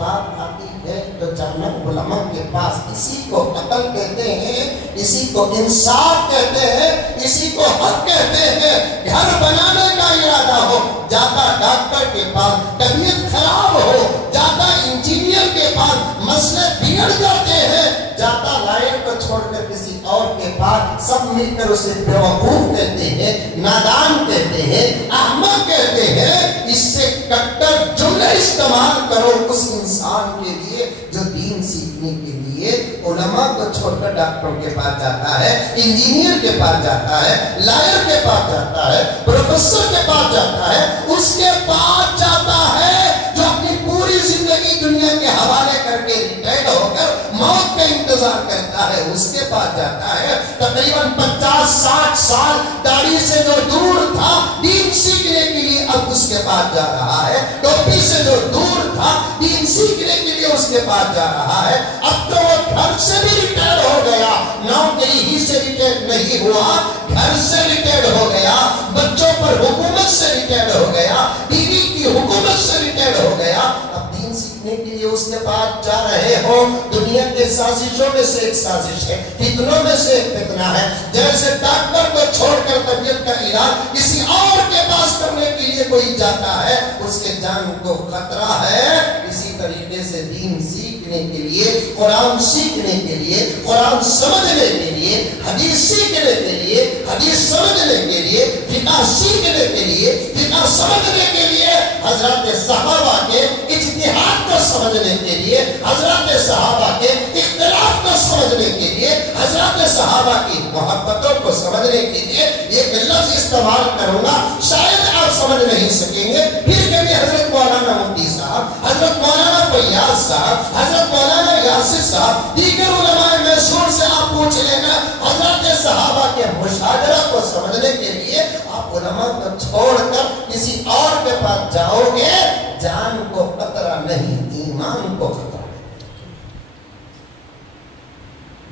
بات آتی ہے تو جانا علماء کے پاس. اسی کو عقل کہتے ہیں, اسی کو انصاف کہتے ہیں, اسی کو حق کہتے ہیں. گھر بنانے کا ارادہ ہو جاتا ڈاکٹر کے پاس, طبیعت خراب ہو جاتا انجینئر کے پاس, مسئلے بگڑ جاتے ہیں جاتا لائر کو چھوڑ کر کسی اور کے پاس. سب مل کر اسے بیوقوف کہتے ہیں, نادان کہتے ہیں, احمق کہتے ہیں. اس سے کٹر جملے استعمال کرو اس انسان کے لیے جو دین سیکھنے کے لیے علماء کو چھوڑ کر ڈاکٹروں کے پاس جاتا ہے, انجینئر کے پاس جاتا ہے, لائر کے پاس جاتا ہے, پروفیسر کے پاس جاتا ہے. اس کے پاس جاتا ہے جو اپنی پوری زندگی دنیا کے حوالے کر کے ریٹائر ہو کر موت کا انتظار کرتا ہے. اس کے پاس جاتا ہے تقریباً 50-60 سال داڑھی سے جو دور تھا دین سیکھنے کے لیے, اب اس کے پاس جا رہا ہے. ٹوپی سے جو دور تھا دین سیکھنے کے لیے اس کے پاس جا رہا ہے. اب تو وہ گھر سے بھی ریٹائر ہو گیا, نوکری ہی سے ریٹائر نہیں ہوا, گھر سے ریٹائر ہو گیا, بچوں پر حکومت سے ریٹائر ہو گیا, بیوی کی حکومت سے ریٹائر ہو گیا. اب دین سیکھنے کے لیے اس کے پاس جا رہے ہو. دنیا کے سازشوں میں سے ایک سازش ہے, فتنوں میں سے ایک فتنہ ہے. جیسے ڈاکٹر کو چھوڑ کر طبیعت کا علاج کسی اور کے پاس کرنے کے لیے کوئی جاتا ہے, اس کے جان کو خطرہ ہے. اسی طریقے سے دین سیکھنے کے لیے, قرآن سیکھنے کے لیے, قرآن سمجھنے کے لیے, حدیث سیکھنے کے لیے, حدیث سمجھنے کے لیے, فقہ سیکھنے کے لیے, فقہ سمجھنے کے لیے, حضرات صحابہ کے اجتہاد کو سمجھنے کے لیے, حضرات صحابہ کے اختلاف کو سمجھنے کے لیے, حضرات صحابہ کی محبتوں کو سمجھنے کے لیے ایک لفظ استعمال کروں گا, شاید آپ سمجھ نہیں سکیں گے. پھر کبھی حضرت مولانا مفتی صاحب, حضرت مولانا فیاض صاحب, حضرت مولانا یاسر صاحب, دیگر علماء میسور سے آپ پوچھ لینا. حضرت صحابہ کے مشاجرہ کو سمجھنے کے لیے آپ علماء کو چھوڑ کر کسی اور کے پاس جاؤ گے, جان کو خطرہ نہیں, ایمان کو خطرہ.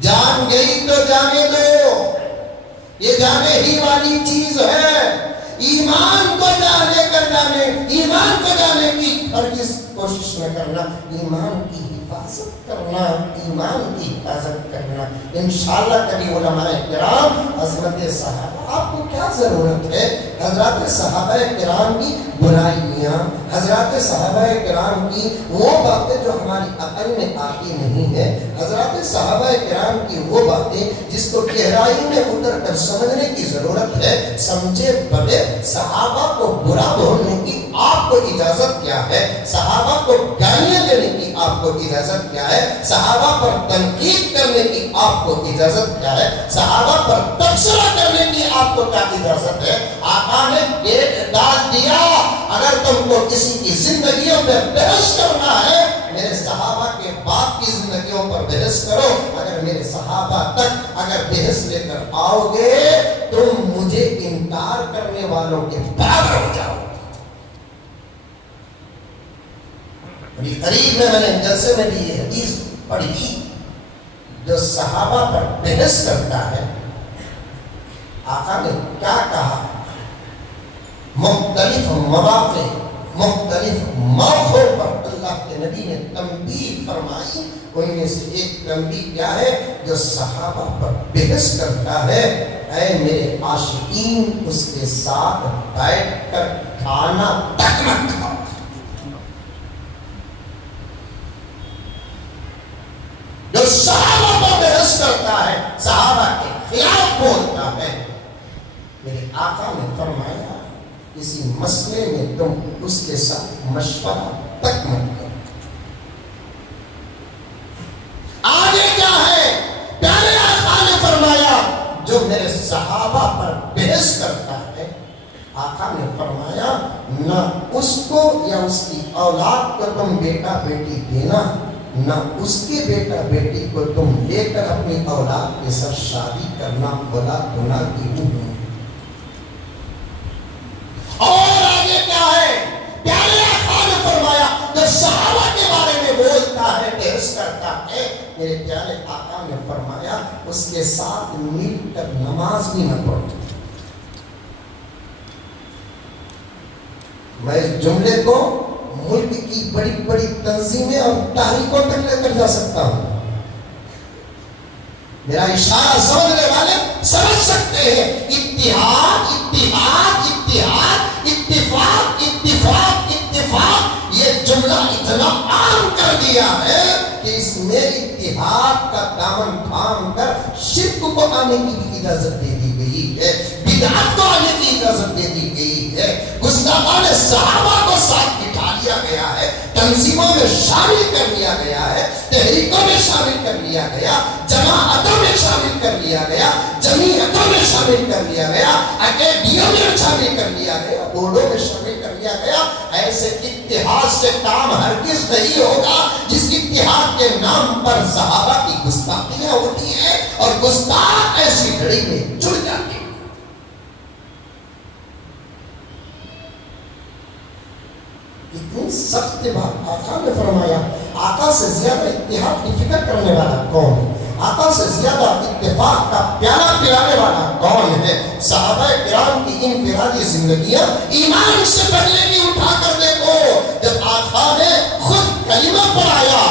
جان گئی تو جانے دو, یہ جانے ہی والی چیز ہے. ایمان کو جانے کر جانے, ایمان کو جانے کی ہرگز کوشش نہ کرنا. ایمان کی حفاظت کرنا, ایمان کی حفاظت کرنا. انشاءاللہ کبھی علماء کرام, عظمت صحابہ, آپ کو کیا ضرورت ہے حضرات صحابہ کرام کی برائیاں, حضرات صحابہ کرام کی وہ باتیں جو ہماری عقل میں آتی نہیں ہے, حضرات صحابہ کرام کی وہ باتیں جس کو گہرائی میں اتر کر سمجھنے کی ضرورت ہے. سمجھے بغیر صحابہ کو برا بولنے کی آپ کو اجازت کیا ہے, صحابہ کو گالیاں دینے کی آپ کو اجازت کیا ہے, صحابہ پر تنقید کرنے کی آپ کو اجازت کیا ہے, صحابہ پر تبصرہ کرنے کی آپ کو کیا اجازت ہے. آقا نے گیٹ ڈال دیا, اگر تم کو کسی کی زندگیوں پہ بحث کرنا ہے میرے صحابہ کے باپ کی زندگیوں پر بحث کرو. اگر میرے صحابہ تک اگر بحث لے کر آؤ گے تم مجھے انکار کرنے والوں کے برابر ہو جاؤ. بڑی قریب میں نے جلسے میں بھی یہ حدیث پڑھی, جو صحابہ پر بحث کرتا ہے آقا نے کیا کہا. مختلف مواقع, مختلف موقعوں پر اللہ کے نبی نے تنبیہ فرمائی. ان میں سے ایک تنبیہ کیا ہے, جو صحابہ پر بحث کرتا ہے, اے میرے عاشقین اس کے ساتھ بیٹھ کر کھانا تک مت کھاؤ. جو صحابہ پر بحث کرتا ہے, صحابہ کے خلاف بولتا ہے, میرے آقا نے فرمایا کسی مسئلے میں تم اس کے ساتھ مشورہ تک مت کرو. آگے کیا ہے, پیارے آقا نے فرمایا جو میرے صحابہ پر بحث کرتا ہے, آقا نے فرمایا نہ اس کو یا اس کی اولاد کو تم بیٹا بیٹی دینا, نہ اس کے بیٹا بیٹی کو تم لے کر اپنی اولاد کے ساتھ شادی کرنا. اولاد گناہ کی ہوں. اور آگے کیا ہے, پیارے آقا نے فرمایا جو صحابہ کے بارے میں بولتا ہے, بحث کرتا ہے, میرے پیارے آقا نے فرمایا اس کے ساتھ مل کر نماز بھی نہ پڑھو. میں اس جملے کو ملک کی بڑی بڑی تنظیمیں اور تحریکوں تک لے کر جا سکتا ہوں. میرا اشارہ سمجھنے والے سمجھ سکتے ہیں. اتحاد اتحاد اتحاد اتفاق اتفاق اتفاق یہ جملہ اتنا عام کر دیا ہے کہ اس میں اتحاد کا دامن تھام کر شرک کو آنے کی بھی اجازت دے دی گئی ہے, بدعت کو آنے کی اجازت دے دی گئی ہے, گستاخان صحابہ کو ساتھ بٹھا لیا گیا ہے, تنظیموں میں شامل کر لیا گیا ہے, تحریکوں میں شامل کر لیا گیا, جماعتوں میں شامل کر لیا گیا, جمعیتوں میں شامل کر لیا گیا, اکیڈمیوں میں شامل کر لیا گیا, بورڈوں میں شامل کر لیا گیا. ایسے اتحاد سے کام ہرگز نہیں ہوگا جس اتحاد کے نام پر صحابہ کی گستاخیاں ہوتی ہیں اور گستاخ ایسی گھڑی میں جڑ جاتے ہیں. اتنی سخت بات آقا نے فرمایا. آقا سے زیادہ اتحاد کی فکر کرنے والا کون ہے؟ آقا سے زیادہ اتفاق کا پیالہ پلانے والا کون ہے؟ صحابہ کرام کی انفرادی زندگیاں ایمان سے پہلے بھی اٹھا کر دیکھو. جب آقا نے خود کلمہ پڑھایا,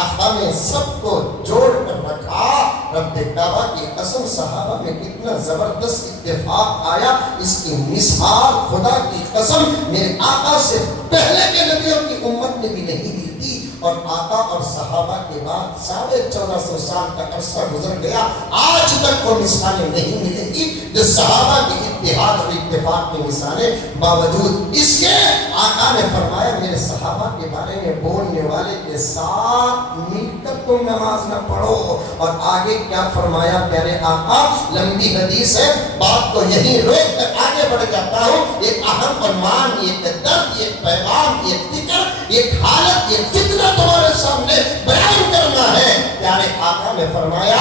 آقا نے سب کو جوڑ کر رکھا. رب کعبہ کی قسم صحابہ میں کتنا زبردست اتفاق آیا, اس کی مثال خدا کی قسم میرے آقا سے پہلے کے نبیوں کی امت نے بھی نہیں دی تھی. اور آقا اور صحابہ کے بعد 1450 سال کا عرصہ گزر گیا, آج تک وہ مثالیں نہیں ملیں گی جو صحابہ کے اتحاد اور اتفاق کی مثالیں. باوجود اس کے آقا نے فرمایا میرے صحابہ کے بارے میں بولنے والے کے ساتھ مل کر تم نماز نہ پڑھو. اور آگے کیا فرمایا پیارے آقا؟ لمبی حدیث ہے, بات کو یہی روک کر آگے بڑھ جاتا ہوں. ایک اہم عنوان, ایک درد, ایک پیغام, ایک فکر, ایک حالت, ایک فتنہ تمہارے سامنے بیان کرنا ہے. پیارے آقا نے فرمایا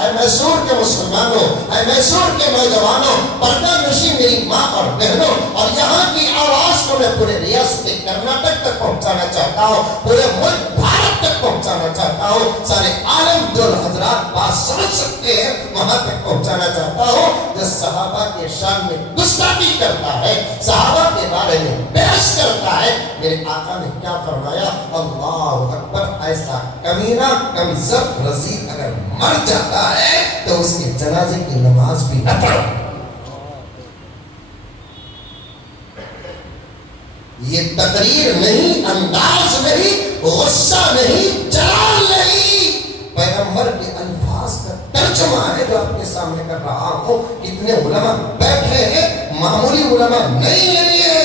اے میسور کے مسلمانوں, اے میسور کے نوجوانوں, پردہ نشی میری ماں اور بہنوں, اور یہاں کی آواز کو میں پورے ریاست کرناٹک تک پہنچانا چاہتا ہوں, پورے ملک بھارت تک پہنچانا چاہتا ہوں, سارے عالم جو حضرات بات سمجھ سکتے ہیں وہاں تک پہنچانا چاہتا ہوں. جو صحابہ کے شان میں گستاخی کرتا ہے, صحابہ کے بارے میں بحث کرتا ہے, میرے آقا نے کیا فرمایا؟ اللہ اکبر, ایسا کمینہ کمزب رزیل اگر مر جاتا ہے تو اس کے جنازے کی نماز بھی نہ پڑھو. یہ تقریر نہیں, انداز نہیں, غصہ نہیں, جلال نہیں, پیغمبر کے الفاظ کا ترجمہ ہے جو آپ کے سامنے کر رہا ہوں. کتنے علماء بیٹھے ہیں, معمولی علماء نہیں ہے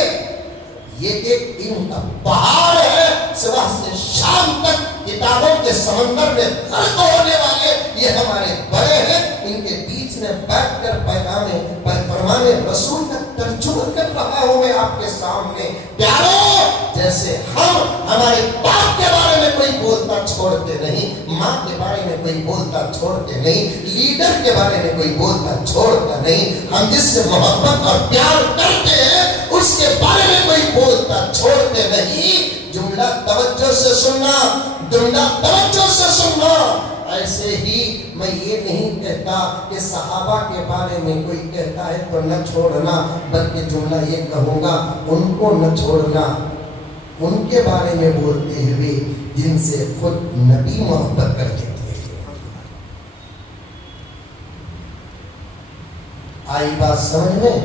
یہ ایک ان کا پہاڑ ہے, صبح سے شام تک کتابوں کے سمندر میں غرق ہونے والے یہ ہمارے بڑے ہیں. ان کے بیچ میں بیٹھ کر فرمان رسول کا ترجمہ کر رہا ہوں میں آپ کے سامنے. پیارو, جیسے ہم ہمارے باپ کے بارے میں کوئی بولتا چھوڑتے نہیں, ماں کے بارے میں کوئی بولتا چھوڑتے نہیں, لیڈر کے بارے میں کوئی بولتا چھوڑتا نہیں, ہم جس سے محبت اور پیار کرتے ہیں اس کے بارے میں کوئی بولتا چھوڑتے نہیں. جملہ توجہ سے سننا, جملہ توجہ سے سننا. ایسے ہی میں یہ نہیں کہتا کہ صحابہ کے بارے میں کوئی کہتا ہے تو نہ چھوڑنا, بلکہ جملہ یہ کہوں گا ان کو نہ چھوڑنا, ان کے بارے میں بولتے ہوئے جن سے خود نبی محبت کرتے تھے. آئی بات سمجھ میں؟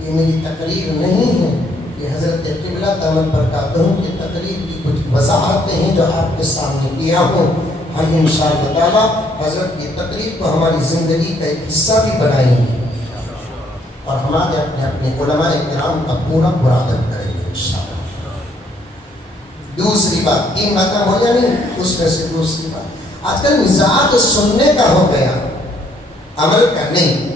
یہ میری تقریر نہیں ہے, یہ حضرت قبلہ دامن برکاتہ کی تقریر کی کچھ وضاحتیں ہیں جو آپ کے سامنے کیا ہوں. ہم انشاءاللہ تعالی حضرت کی تقریر کو ہماری زندگی کا ایک حصہ بھی بنائیں گے اور ہمارے اپنے علماء کرام کا پورا ادب کریں گے انشاءاللہ. دوسری بات, 3 باتیں ہو یا نہیں, اس میں سے دوسری بات, آج کل مزاج سننے کا ہو گیا, عمل کا نہیں.